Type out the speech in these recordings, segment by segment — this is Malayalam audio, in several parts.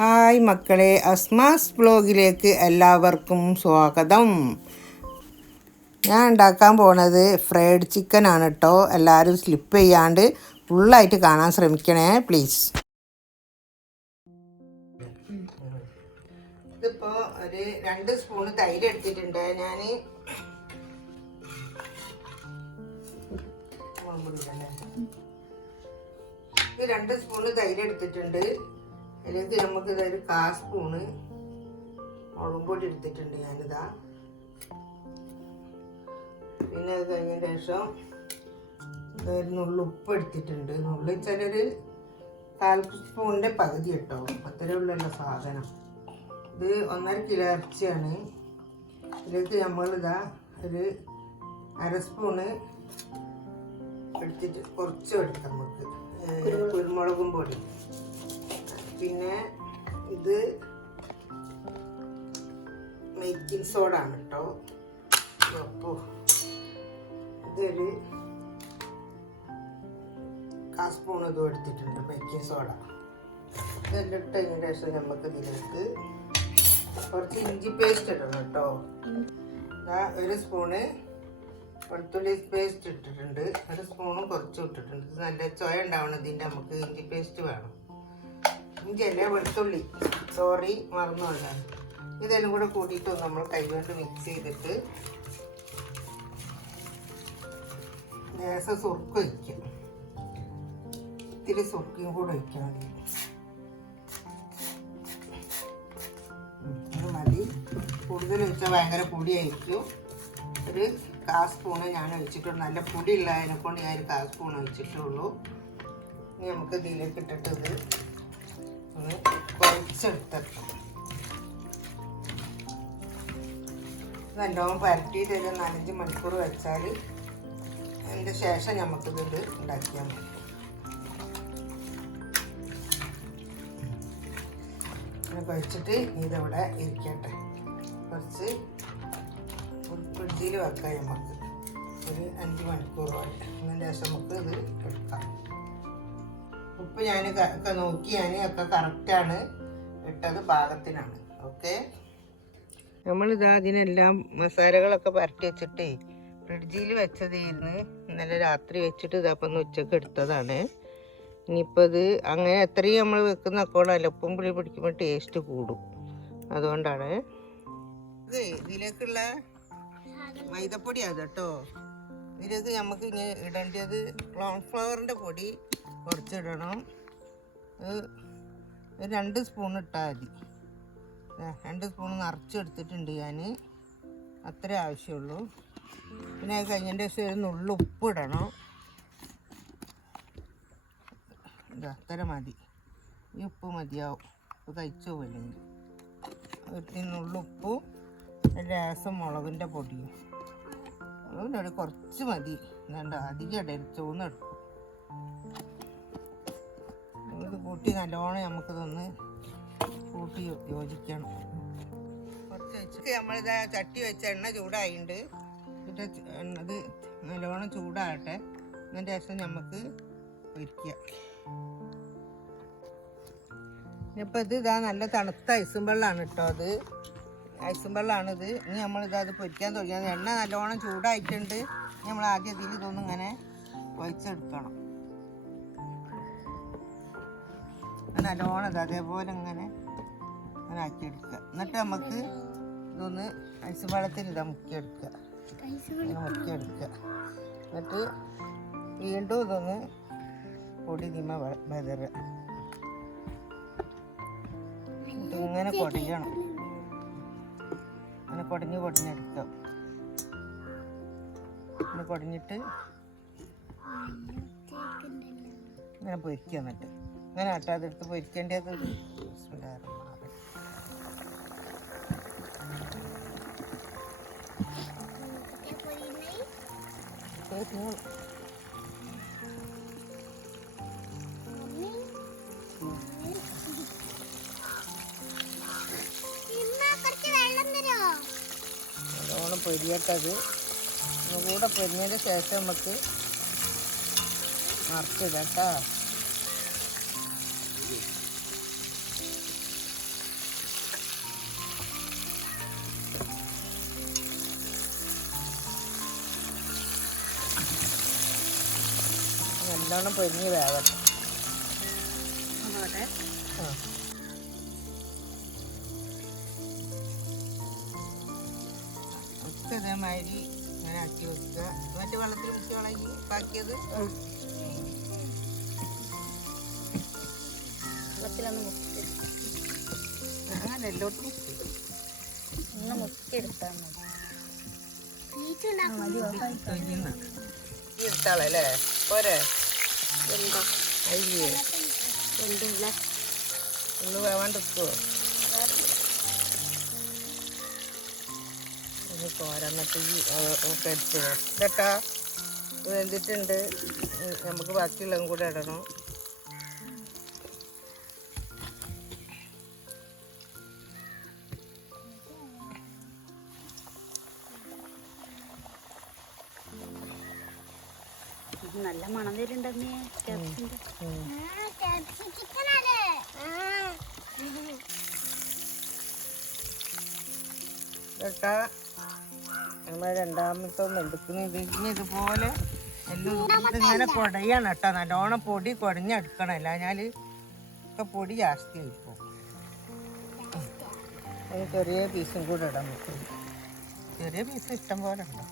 ഹായ് മക്കളെ അസ്മാസ് ബ്ലോഗിലേക്ക് എല്ലാവർക്കും സ്വാഗതം. ഞാൻ ഉണ്ടാക്കാൻ പോണത് ഫ്രൈഡ് ചിക്കൻ ആണ് കേട്ടോ എല്ലാവരും സ്ലിപ്പ് ചെയ്യാണ്ട് ഫുള്ളായിട്ട് കാണാൻ ശ്രമിക്കണേ പ്ലീസ്. ഇതിപ്പോൾ ഒരു രണ്ട് സ്പൂണ് തൈര് എടുത്തിട്ടുണ്ട്. ഞാൻ രണ്ട് സ്പൂണ് തൈര് എടുത്തിട്ടുണ്ട്. അതിലേക്ക് നമുക്ക് ഇതൊരു കാ സ്പൂണ് മുളകും പൊടി എടുത്തിട്ടുണ്ട് ഞാനിതാ. പിന്നെ അത് കഴിഞ്ഞതിന് ശേഷം ഒരു നുള്ളു ഉപ്പ് എടുത്തിട്ടുണ്ട്. നുള്ളി വെച്ചാലൊരു കാൽ സ്പൂണിന്റെ പകുതി കേട്ടോ. അത്രേ ഉള്ളല്ലോ സാധനം. ഇത് ഒന്നര കിലോ ഇറച്ചിയാണ്. ഇതിലേക്ക് ഇതാ ഒരു അര സ്പൂണ് എടുത്തിട്ട് കുറച്ച് എടുക്കാം നമുക്ക്. കുരുമുളകും പൊടി. പിന്നെ ഇത് മേക്കിംഗ് സോഡ ആണ് കേട്ടോ അപ്പോൾ ഇതൊരു കാ ഇതും എടുത്തിട്ടുണ്ട് ബേക്കിംഗ് സോഡ ഇതെല്ലാം ഇട്ടതിന് ശേഷം നമുക്ക് ഇതിലേക്ക് കുറച്ച് ഇഞ്ചി പേസ്റ്റ് ഇടണം കേട്ടോ ഒരു സ്പൂണ് വെളുത്തുള്ളി പേസ്റ്റ് ഇട്ടിട്ടുണ്ട്. ഒരു സ്പൂണും കുറച്ച് ഇട്ടിട്ടുണ്ട്. നല്ല ചോയ ഉണ്ടാവണം ഇതിന്റെ നമുക്ക് ഇഞ്ചി പേസ്റ്റ് വേണം. ഇഞ്ചി അല്ലേ വെളുത്തുള്ളി. സോറി മറന്നുകൊണ്ടാണ് ഇതെല്ലാം കൂടെ കൂട്ടിയിട്ട് നമ്മൾ കൈകൊണ്ട് മിക്സ് ചെയ്തിട്ട് ലേശം സുർക്ക് വയ്ക്കും ഇത്തിരി സുർക്കയും കൂടെ വയ്ക്കണം ഇതിൽ. ഇത് മതി. കൂടുതൽ വെച്ചാൽ ഭയങ്കര പൊടിയായിരിക്കും. ഒരു കാ സ്പൂണ് ഞാൻ ഒഴിച്ചിട്ടുള്ളൂ. നല്ല പൊടി ഉള്ളതിനെ കൊണ്ട് ഞാൻ ഒരു കാ സ്പൂൺ ഒഴിച്ചിട്ടുള്ളൂ. ഇനി നമുക്ക് ഇതിലേക്ക് ഇട്ടിട്ട് ഇത് നല്ലോണം പരട്ടിയിട്ട് ഒരു നാലഞ്ച് മണിക്കൂർ വെച്ചാൽ അതിന്റെ ശേഷം നമുക്കിത് ഉണ്ടാക്കിയാൽ മതി. ഇങ്ങനെ കുഴച്ചിട്ട് ഇതിവിടെ ഇരിക്കട്ടെ. കുറച്ച് ഫ്രിഡ്ജിൽ വെക്കാം നമുക്ക് ഒരു അഞ്ച് മണിക്കൂറോടെ അതിന് ശേഷം നമുക്ക് ഇത് എടുക്കാം. ഉപ്പ് ഞാൻ ഒക്കെ നോക്കി ഞാൻ ഒക്കെ കറക്റ്റാണ് ഇട്ടത് പാകത്തിനാണ്. ഓക്കെ നമ്മളിതാ അതിനെല്ലാം മസാലകളൊക്കെ പരട്ടി വെച്ചിട്ടേ ഫ്രിഡ്ജിൽ വെച്ചതായിരുന്നു ഇന്നലെ രാത്രി വെച്ചിട്ട് ഇതാപ്പം ഒന്ന് ഉച്ചയ്ക്ക് എടുത്തതാണ്. ഇനിയിപ്പോൾ ഇത് അങ്ങനെ എത്രയും നമ്മൾ വെക്കുന്ന അക്കോണല്ല ഉപ്പും പുളി പിടിക്കുമ്പോൾ ടേസ്റ്റ് കൂടും. അതുകൊണ്ടാണ്. ഇത് ഇതിലേക്കുള്ള മൈദപ്പൊടിയാണ് കേട്ടോ. ഇതിലേക്ക് നമുക്ക് ഇനി ഇടേണ്ടത് കോൺഫ്ലവറിന്റെ പൊടി കുറച്ചിടണം. ഒരു രണ്ട് സ്പൂൺ ഇട്ടാൽ മതി. രണ്ട് സ്പൂൺ നിറച്ചെടുത്തിട്ടുണ്ട് ഞാൻ അത്രേ ആവശ്യമുള്ളൂ. പിന്നെ അത് കഴിഞ്ഞതിന്റെ ശേഷം ഒരു നുള്ളു ഉപ്പ് ഇടണം ഇത് അത്ര മതി. ഈ ഉപ്പ് മതിയാവും. ഉപ്പ് കഴിച്ചു പോയില്ലെങ്കിൽ ഒരു നുള്ളുപ്പും ലേസം മുളകിന്റെ പൊടിയും. മുളകിന്റെ പൊടി കുറച്ച് മതി. എന്താ അധികം ഇടയിൽ ചൂന്നെടുക്കും ഇത് കൂട്ടി നല്ലോണം നമുക്കിതൊന്ന് കൂട്ടി യോജിക്കണം. കുറച്ച് വെച്ചിട്ട് നമ്മളിത് ചട്ടി വെച്ച എണ്ണ ചൂടായിട്ടുണ്ട് എന്നിട്ട് എണ്ണത് നല്ലോണം ചൂടാകട്ടെ. അതിന്റെ ശേഷം നമുക്ക് പൊരിക്കുക ഇപ്പം ഇത് ഇതാ നല്ല തണുത്ത ഐസും വെള്ളമാണ് കേട്ടോ അത്. ഐസും വെള്ളമാണിത് ഇനി നമ്മളിത് അത് പൊരിക്കാൻ തുടങ്ങിയത്. എണ്ണ നല്ലോണം ചൂടായിട്ടുണ്ട്. നമ്മൾ ആദ്യം ഇതിൽ ഇതൊന്നും ഇങ്ങനെ ഒഴിച്ചെടുക്കണം നല്ലോണം അതേപോലെ ഇങ്ങനെ ഇങ്ങനെ ആക്കിയെടുക്കുക. എന്നിട്ട് നമുക്ക് ഇതൊന്ന് ഐസ് വെള്ളത്തിൽ ഇതാ മുക്കിയെടുക്കുക. മുക്കി മുക്കിയെടുക്കുക. എന്നിട്ട് വീണ്ടും ഇതൊന്ന് പൊടി നിമ വെതറുക. ഇങ്ങനെ കുടയണം. അങ്ങനെ കുടഞ്ഞ് കുടഞ്ഞെടുക്കാം ഇങ്ങനെ കുടഞ്ഞിട്ട് ഇങ്ങനെ പൊരിക്കുക എന്നിട്ട്. ഇങ്ങനെ ആട്ടോ അതെടുത്ത് പൊരിക്കേണ്ടത്. നല്ലോണം പൊരിയട്ടത് ഒന്നുകൂടെ പൊരിഞ്ഞതിന് ശേഷം നമുക്ക് മറച്ചിടാം കേട്ടോ. നല്ലോണം പൊരിഞ്ഞ് വേവട്ടെ. ആ. ഒക്കെ ഇതേമാതിരി ഇങ്ങനെ ആക്കി വെക്കുക. മറ്റു വെള്ളത്തിൽ മുക്കി വളങ്ങി ബാക്കിയത് വെള്ളത്തിലൊന്ന് മുക്കി. അങ്ങനെ എല്ലോട്ടും മുക്കി. ഒന്ന് മതി. എടുത്താളല്ലേ? പോരെ. എന്താ? അയ്യേ. എന്തില്ല ഒന്ന് വേവാണ്ടിരിക്കുമോ ഒന്ന് കോരന്നിട്ട് ഈ ഒക്കെ അടിച്ചു. കേട്ടാ ഇത് വെന്തിട്ടുണ്ട് നമുക്ക് ബാക്കിയുള്ളതും കൂടെ ഇടണം. നല്ല മണം ഇനി ഇതുപോലെ ഇങ്ങനെ കുടയാണ് കേട്ടോ. നല്ലോണം പൊടി കുടഞ്ഞെടുക്കണം അല്ല ഞാൻ ഒക്കെ പൊടി ജാസ്തി ആയിപ്പോ ചെറിയ പീസും കൂടെ ഇടാൻ പറ്റും. ചെറിയ പീസ് ഇഷ്ടം പോലെ ഉണ്ടോ?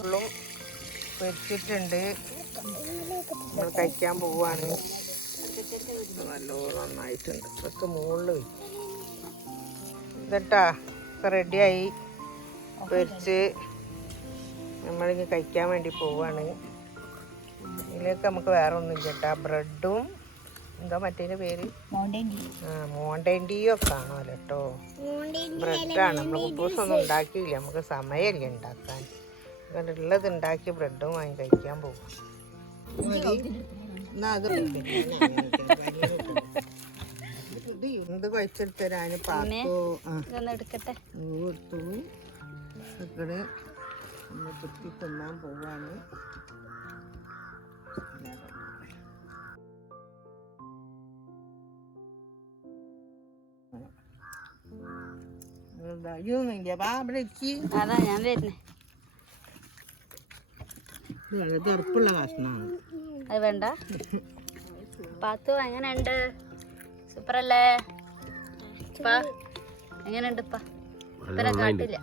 ഉള്ളും വെച്ചിട്ടുണ്ട്. നമ്മൾ കഴിക്കാൻ പോവാണ്. നല്ലോണം നന്നായിട്ടുണ്ട്. ഇതൊക്കെ മുകളിൽ ഇതട്ടാ. ഒക്കെ റെഡിയായി. പൊരിച്ച് നമ്മളിങ്ങ് കഴിക്കാൻ വേണ്ടി പോവാണ്. ഇതിലേക്ക് നമുക്ക് വേറെ ഒന്നും ചേട്ടാ ബ്രെഡും എന്താ മറ്റേ പേര്? മൗണ്ടൻ ടീയോ കാണുമല്ലോ കേട്ടോ ബ്രെഡാണ് നമ്മൾ കുട്ടൂസൊന്നും ഉണ്ടാക്കിയില്ല. നമുക്ക് സമയമല്ലേ ഉണ്ടാക്കാൻ. അങ്ങനെ ഉള്ളത് ഉണ്ടാക്കി ബ്രെഡും വാങ്ങി കഴിക്കാൻ പോകും ഇത് കഴിച്ചെടുത്ത് തരാന് പാത്തു എടുക്കട്ടെ. എടുത്തു. ഇക്കടെ നമ്മൾ കുത്തി തിന്നാൻ പോവാണ്. ഇല്ല വാ ഇവിടെ ഇരിക്ക്. അതാ ഞാൻ വരുന്നേ ഇത് വളരെ തെറുപ്പുള്ള കഷ്ണമാണ് അത് വേണ്ട പാത്തു എങ്ങനെയുണ്ട് സൂപ്പർ അല്ലേ പാ എങ്ങനെയുണ്ട് കാട്ടില്ല.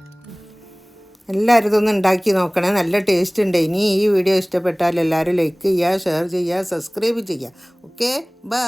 എല്ലാവരും ഇതൊന്ന് ഉണ്ടാക്കി നോക്കണേ. നല്ല ടേസ്റ്റ് ഉണ്ട്. ഇനി ഈ വീഡിയോ ഇഷ്ടപ്പെട്ടാൽ എല്ലാവരും ലൈക്ക് ചെയ്യുക ഷെയർ ചെയ്യുക സബ്സ്ക്രൈബ് ചെയ്യുക. Okay bye